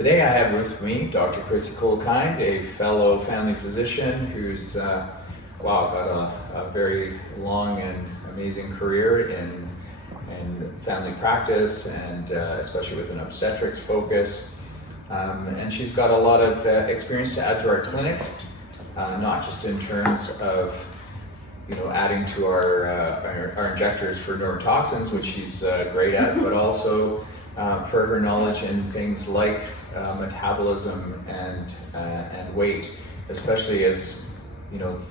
Today I have with me Dr. Kristie Kolkind, a fellow family physician who's got a very long and amazing career in family practice, and especially with an obstetrics focus. And she's got a lot of experience to add to our clinic, not just in terms of adding to our injectors for neurotoxins, which she's great at, but also for her knowledge in things like metabolism and weight, especially as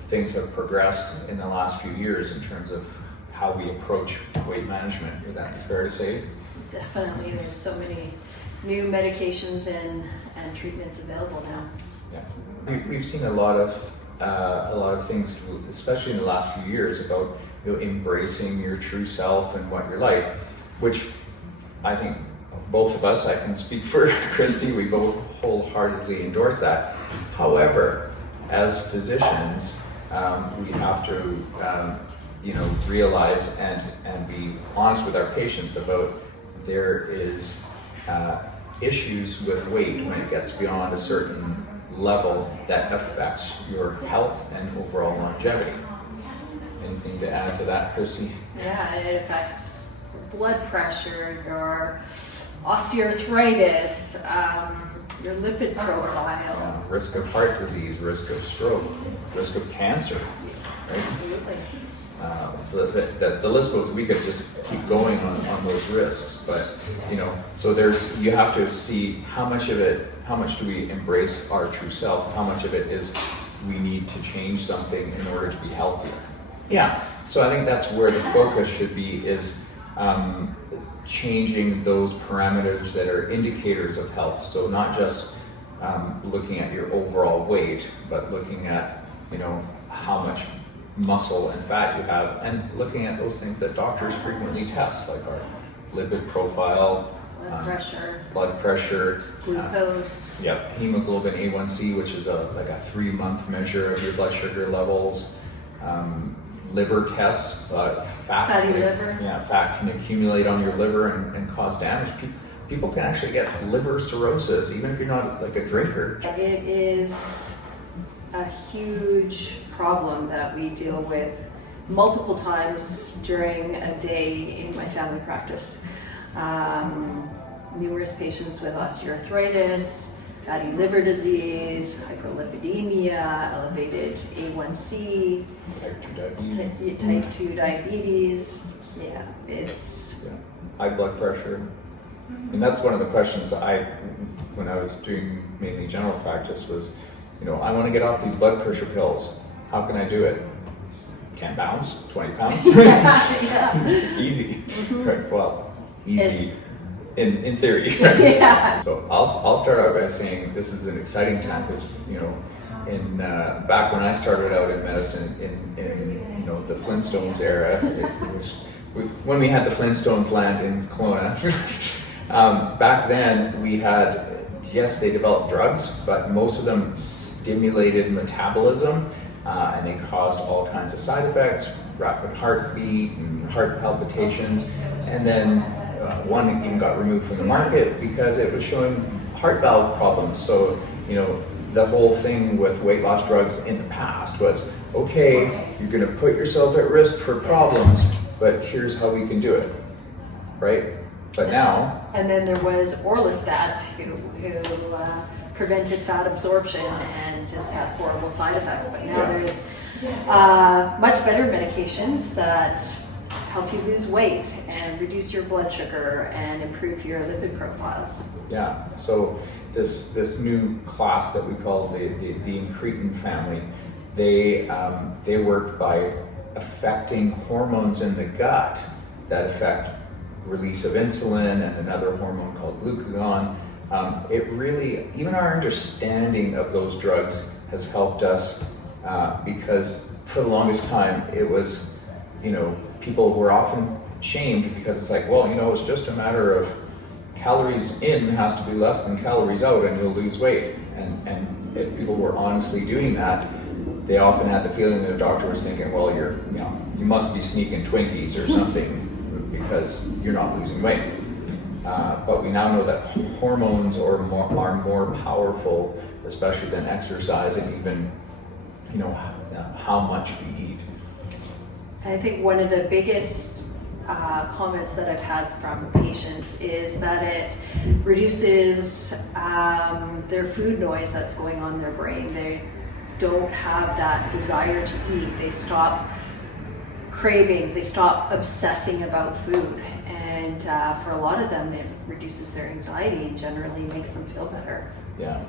things have progressed in the last few years in terms of how we approach weight management. Would that be fair to say? Definitely. There's so many new medications and treatments available now. Yeah, we've seen a lot of things, especially in the last few years, about embracing your true self and what you're like, which I think both of us, I can speak for Kristie, we both wholeheartedly endorse that. However, as physicians, we have to realize and be honest with our patients about there is issues with weight when it gets beyond a certain level that affects your health and overall longevity. Anything to add to that, Kristie? Yeah, it affects blood pressure, your osteoarthritis, your lipid profile. Risk of heart disease, risk of stroke, risk of cancer. Right? Absolutely. The list goes. We could just keep going on those risks, but so you have to see how much do we embrace our true self, how much of it is we need to change something in order to be healthier. Yeah, so I think that's where the focus should be, is changing those parameters that are indicators of health. So not just looking at your overall weight, but looking at how much muscle and fat you have, and looking at those things that doctors frequently test, like our lipid profile, blood pressure, glucose, hemoglobin A1C, which is like a 3-month measure of your blood sugar levels, liver tests, fatty liver. Fat can accumulate on your liver and cause damage. People can actually get liver cirrhosis, even if you're not like a drinker. It is a huge problem that we deal with multiple times during a day in my family practice. Numerous patients with osteoarthritis, fatty liver disease, hyperlipidemia, elevated A1C, type 2 diabetes. Yeah, it's high blood pressure. And that's one of the questions when I was doing mainly general practice was, I want to get off these blood pressure pills. How can I do it? Can't bounce, 20 pounds. Easy. Mm-hmm. Right, well, easy in theory. Yeah. So I'll start out by saying this is an exciting time, because back when I started out in medicine in the Flintstones era, when we had the Flintstones land in Kelowna, back then we had, yes, they developed drugs, but most of them stimulated metabolism, and they caused all kinds of side effects, rapid heartbeat and heart palpitations, and then one even got removed from the market because it was showing heart valve problems. So the whole thing with weight loss drugs in the past was, okay, you're going to put yourself at risk for problems, but here's how we can do it, right? But now... And then there was Orlistat, who prevented fat absorption and just had horrible side effects. But now there's much better medications that help you lose weight and reduce your blood sugar and improve your lipid profiles. Yeah, so this new class that we call the incretin family, they work by affecting hormones in the gut that affect release of insulin and another hormone called glucagon. It really, even our understanding of those drugs has helped us, because for the longest time it was, people were often shamed because it's like, well, it's just a matter of calories in has to be less than calories out and you'll lose weight. And if people were honestly doing that, they often had the feeling that the doctor was thinking, well, you must be sneaking Twinkies or something because you're not losing weight. but we now know that hormones are more powerful, especially than exercise and even, how much we eat. I think one of the biggest comments that I've had from patients is that it reduces their food noise that's going on in their brain. They don't have that desire to eat. They stop cravings, they stop obsessing about food. And for a lot of them, it reduces their anxiety and generally makes them feel better. Yeah.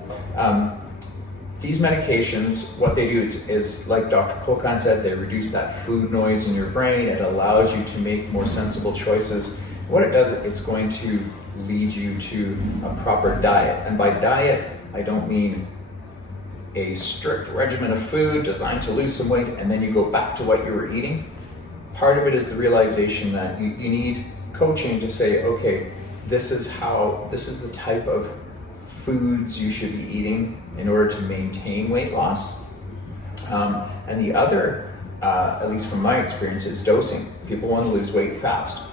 These medications, what they do is like Dr. Kolkind said, they reduce that food noise in your brain. It allows you to make more sensible choices. What it does, it's going to lead you to a proper diet. And by diet, I don't mean a strict regimen of food designed to lose some weight and then you go back to what you were eating. Part of it is the realization that you need coaching to say, okay, this is the type of foods you should be eating in order to maintain weight loss. And the other, at least from my experience, is dosing. People want to lose weight fast.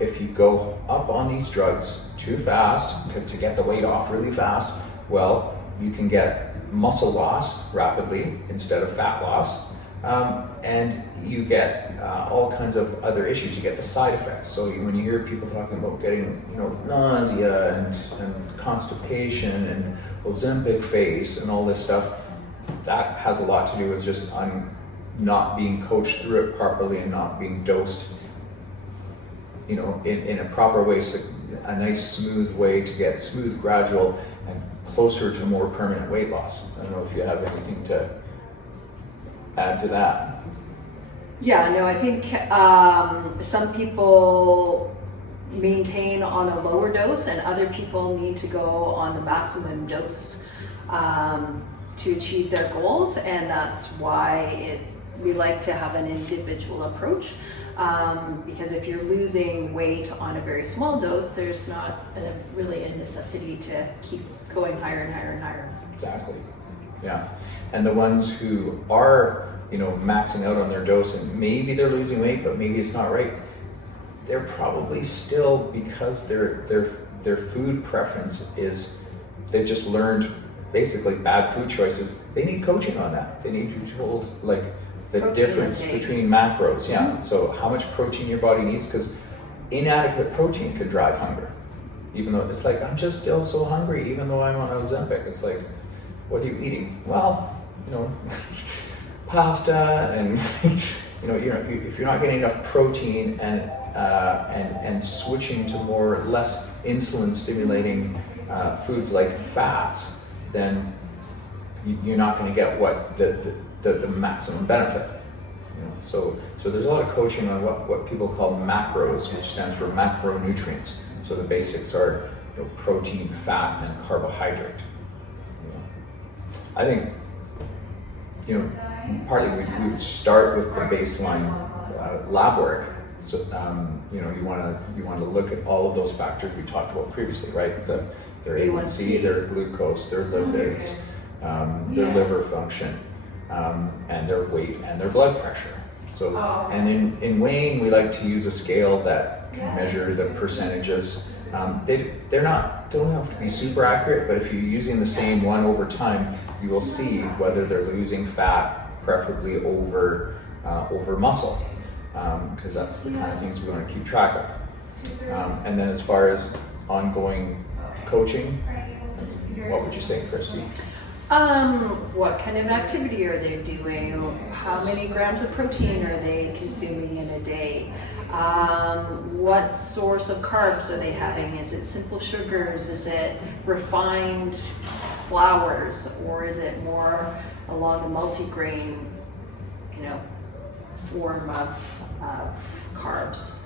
If you go up on these drugs too fast to get the weight off really fast, well, you can get muscle loss rapidly instead of fat loss. And you get all kinds of other issues. You get the side effects. So when you hear people talking about getting, nausea and constipation and Ozempic face and all this stuff, that has a lot to do with just not being coached through it properly and not being dosed, in a proper way. So a nice smooth way to get smooth, gradual, and closer to more permanent weight loss. I don't know if you have anything to add to that. Yeah, no, I think some people maintain on a lower dose and other people need to go on the maximum dose to achieve their goals, and that's why we like to have an individual approach, because if you're losing weight on a very small dose, there's not really a necessity to keep going higher and higher and higher. Exactly. Yeah. And the ones who are, maxing out on their dose and maybe they're losing weight, but maybe it's not right, they're probably still, because their food preference is, they've just learned basically bad food choices. They need coaching on that. They need to be told the Protein difference intake. between macros. Yeah. Mm-hmm. So how much protein your body needs, because inadequate protein can drive hunger. Even though it's like, I'm just still so hungry, even though I'm on Ozempic. It's like, what are you eating? Well, pasta and if you're not getting enough protein and switching to less insulin stimulating foods like fats, then you're not going to get what the maximum benefit. So there's a lot of coaching on what people call macros, which stands for macronutrients. So the basics are protein, fat, and carbohydrate. I think partly we would start with the baseline lab work. So you want to look at all of those factors we talked about previously, right? Their A1C, their glucose, their lipids, their liver function, and their weight and their blood pressure. So, and in weighing, we like to use a scale that can measure the percentages. They don't have to be super accurate, but if you're using the same one over time, you will see whether they're losing fat, preferably over muscle, because that's the kind of things we want to keep track of. And then as far as ongoing coaching, what would you say, Kristie? What kind of activity are they doing? How many grams of protein are they consuming in a day? What source of carbs are they having? Is it simple sugars? Is it refined flours? Or is it more along the multigrain, form of carbs?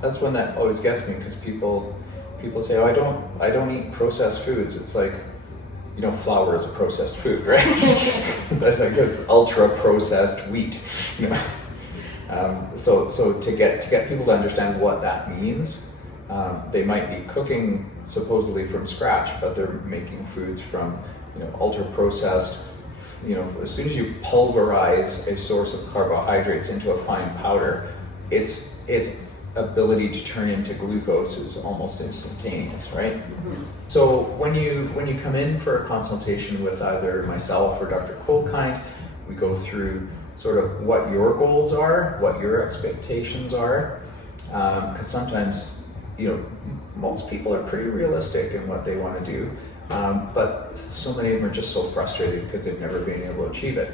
That's one that always gets me, because people say, oh, I don't eat processed foods. It's like, flour is a processed food, right? Like it's ultra processed wheat. So to get people to understand what that means, they might be cooking supposedly from scratch, but they're making foods from ultra processed. As soon as you pulverize a source of carbohydrates into a fine powder, it's ability to turn into glucose is almost instantaneous, right? Mm-hmm. So when you come in for a consultation with either myself or Dr. Kolkind, we go through sort of what your goals are, what your expectations are, because sometimes, you know, most people are pretty realistic in what they want to do, but so many of them are just so frustrated because they've never been able to achieve it.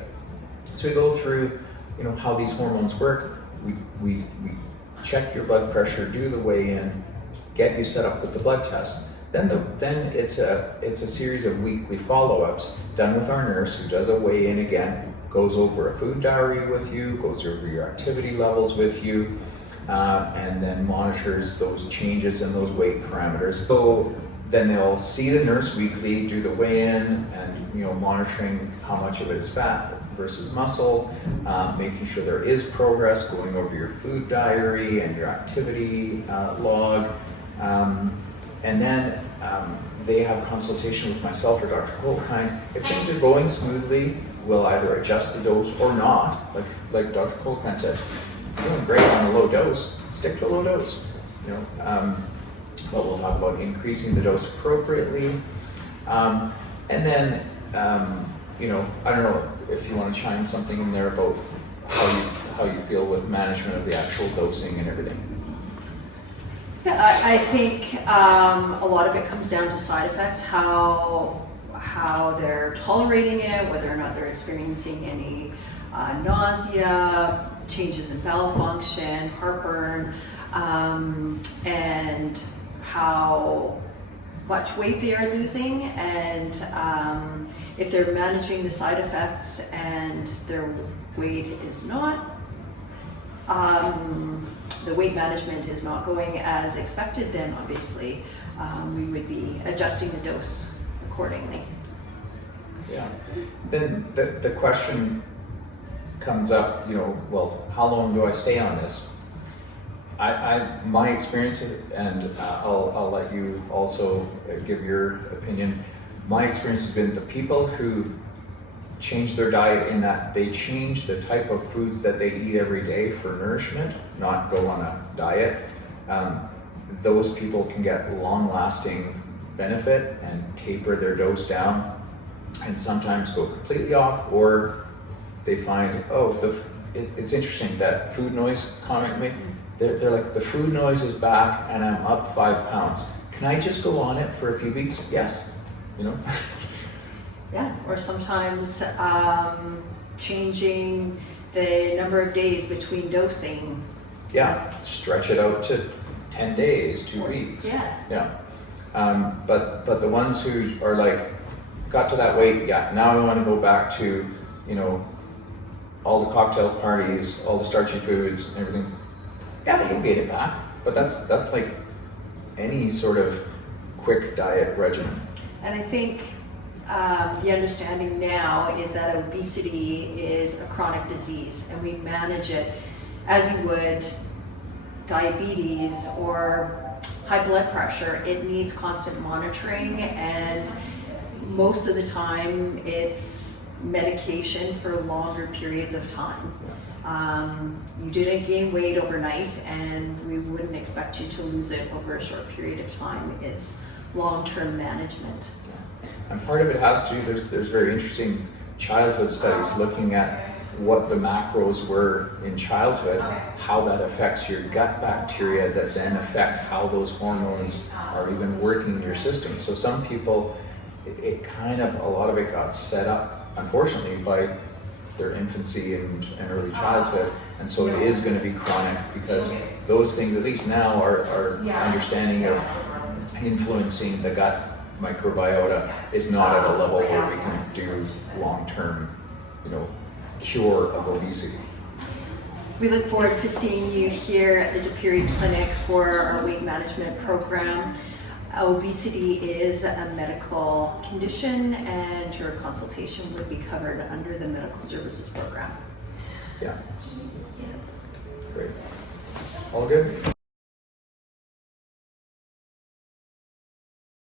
So we go through, you know, how these hormones work. We check your blood pressure, do the weigh-in, get you set up with the blood test. Then it's a series of weekly follow-ups done with our nurse, who does a weigh-in again, goes over a food diary with you, goes over your activity levels with you, and then monitors those changes in those weight parameters. So then they'll see the nurse weekly, do the weigh-in, and, you know, monitoring how much of it is fat versus muscle, making sure there is progress, going over your food diary and your activity log, and then they have consultation with myself or Dr. Kolkind. If things are going smoothly, we'll either adjust the dose or not. Like Dr. Kolkind said, you're doing great on a low dose, stick to a low dose. You know, but we'll talk about increasing the dose appropriately, and then you know, I don't know if you want to chime something in there about how you feel with management of the actual dosing and everything. Yeah, I think a lot of it comes down to side effects, how they're tolerating it, whether or not they're experiencing any nausea, changes in bowel function, heartburn, and how much weight they are losing, and if they're managing the side effects and their weight is not, the weight management is not going as expected, then obviously we would be adjusting the dose accordingly. Yeah. Then the question comes up, you know, well, how long do I stay on this? My experience, and I'll let you also give your opinion. My experience has been the people who change their diet in that they change the type of foods that they eat every day for nourishment, not go on a diet. Those people can get long-lasting benefit and taper their dose down, and sometimes go completely off, or they find, it's interesting, that food noise comment made. They're like, the food noise is back and I'm up 5 pounds. Can I just go on it for a few weeks? Yes. You know? Yeah, or sometimes changing the number of days between dosing. Yeah, stretch it out to 10 days, 2 weeks. Yeah. But the ones who are like, got to that weight, yeah, now I want to go back to, you know, all the cocktail parties, all the starchy foods, everything. Yeah, you'll get it back, but that's like any sort of quick diet regimen. And I think the understanding now is that obesity is a chronic disease, and we manage it as you would diabetes or high blood pressure. It needs constant monitoring, and most of the time it's medication for longer periods of time. You didn't gain weight overnight, and we wouldn't expect you to lose it over a short period of time. It's long-term management. And part of it has to do, there's very interesting childhood studies looking at what the macros were in childhood, how that affects your gut bacteria that then affect how those hormones are even working in your system. So some people, it kind of, a lot of it got set up, unfortunately, by their infancy and early childhood, and so it is going to be chronic, because those things, at least now, our understanding of influencing the gut microbiota is not at a level where we can do long-term, you know, cure of obesity. We look forward to seeing you here at the Pieri Clinic for our weight management program. Obesity is a medical condition, and your consultation would be covered under the medical services program. Yeah. Great. All good?